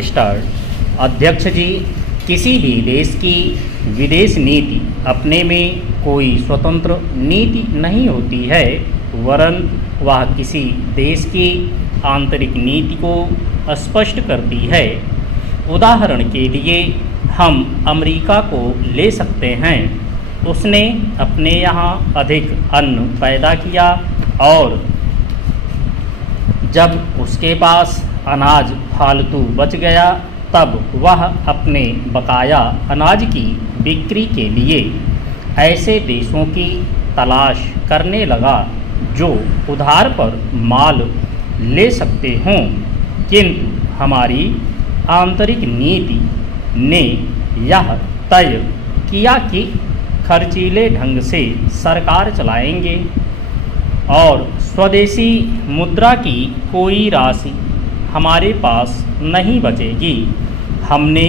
Start. अध्यक्ष जी, किसी भी देश की विदेश नीति अपने में कोई स्वतंत्र नीति नहीं होती है, वरन वह किसी देश की आंतरिक नीति को स्पष्ट करती है। उदाहरण के लिए हम अमेरिका को ले सकते हैं। उसने अपने यहाँ अधिक अन्न पैदा किया और जब उसके पास अनाज फालतू बच गया तब वह अपने बकाया अनाज की बिक्री के लिए ऐसे देशों की तलाश करने लगा जो उधार पर माल ले सकते हों, किंतु हमारी आंतरिक नीति ने यह तय किया कि खर्चीले ढंग से सरकार चलाएंगे और स्वदेशी मुद्रा की कोई राशि हमारे पास नहीं बचेगी। हमने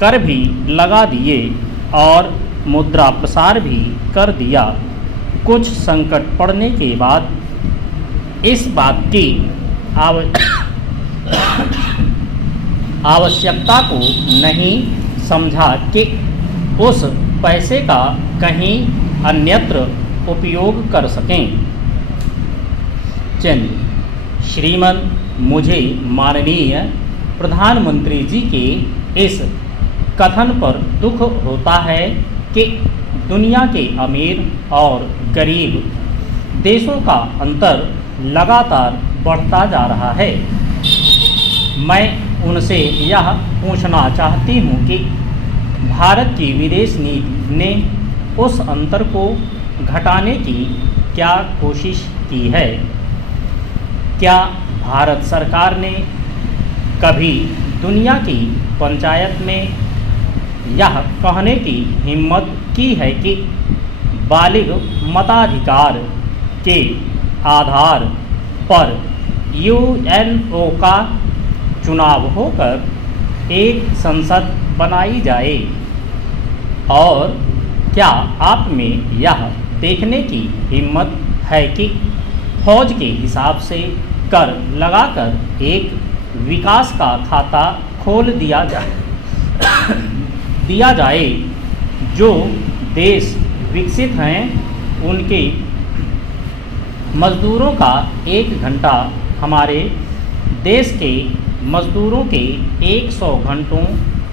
कर भी लगा दिए और मुद्रा प्रसार भी कर दिया। कुछ संकट पड़ने के बाद इस बात की आवश्यकता को नहीं समझा कि उस पैसे का कहीं अन्यत्र उपयोग कर सकें। चिन्ह। श्रीमान, मुझे माननीय प्रधानमंत्री जी के इस कथन पर दुख होता है कि दुनिया के अमीर और गरीब देशों का अंतर लगातार बढ़ता जा रहा है। मैं उनसे यह पूछना चाहती हूँ कि भारत की विदेश नीति ने उस अंतर को घटाने की क्या कोशिश की है? क्या भारत सरकार ने कभी दुनिया की पंचायत में यह कहने की हिम्मत की है कि बालिग मताधिकार के आधार पर यूएनओ का चुनाव होकर एक संसद बनाई जाए? और क्या आप में यह देखने की हिम्मत है कि फौज के हिसाब से कर लगाकर एक विकास का खाता खोल दिया जाए? जो देश विकसित हैं उनके मज़दूरों का 1 घंटा हमारे देश के मज़दूरों के 100 घंटों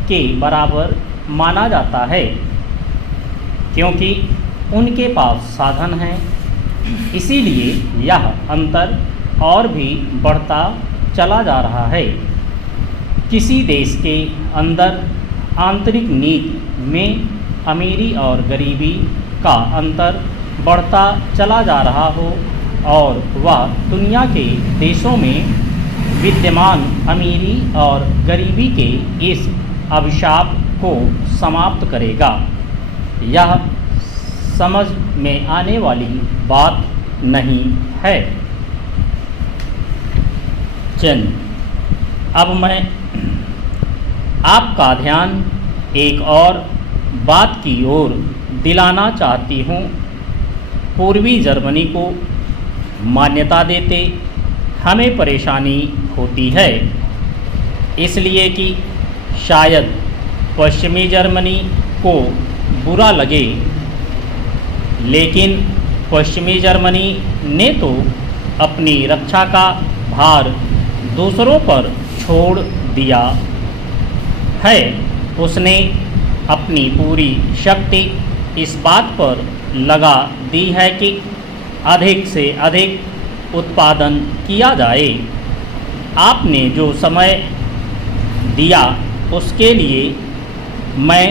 के बराबर माना जाता है, क्योंकि उनके पास साधन हैं। इसीलिए यह अंतर और भी बढ़ता चला जा रहा है। किसी देश के अंदर आंतरिक नीति में अमीरी और गरीबी का अंतर बढ़ता चला जा रहा हो और वह दुनिया के देशों में विद्यमान अमीरी और गरीबी के इस अभिशाप को समाप्त करेगा, यह समझ में आने वाली बात नहीं है। अब मैं आपका ध्यान एक और बात की ओर दिलाना चाहती हूँ। पूर्वी जर्मनी को मान्यता देते हमें परेशानी होती है, इसलिए कि शायद पश्चिमी जर्मनी को बुरा लगे, लेकिन पश्चिमी जर्मनी ने तो अपनी रक्षा का भार दूसरों पर छोड़ दिया है। उसने अपनी पूरी शक्ति इस बात पर लगा दी है कि अधिक से अधिक उत्पादन किया जाए। आपने जो समय दिया उसके लिए मैं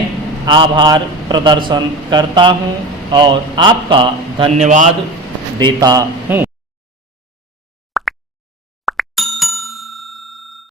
आभार प्रदर्शन करता हूं और आपका धन्यवाद देता हूं।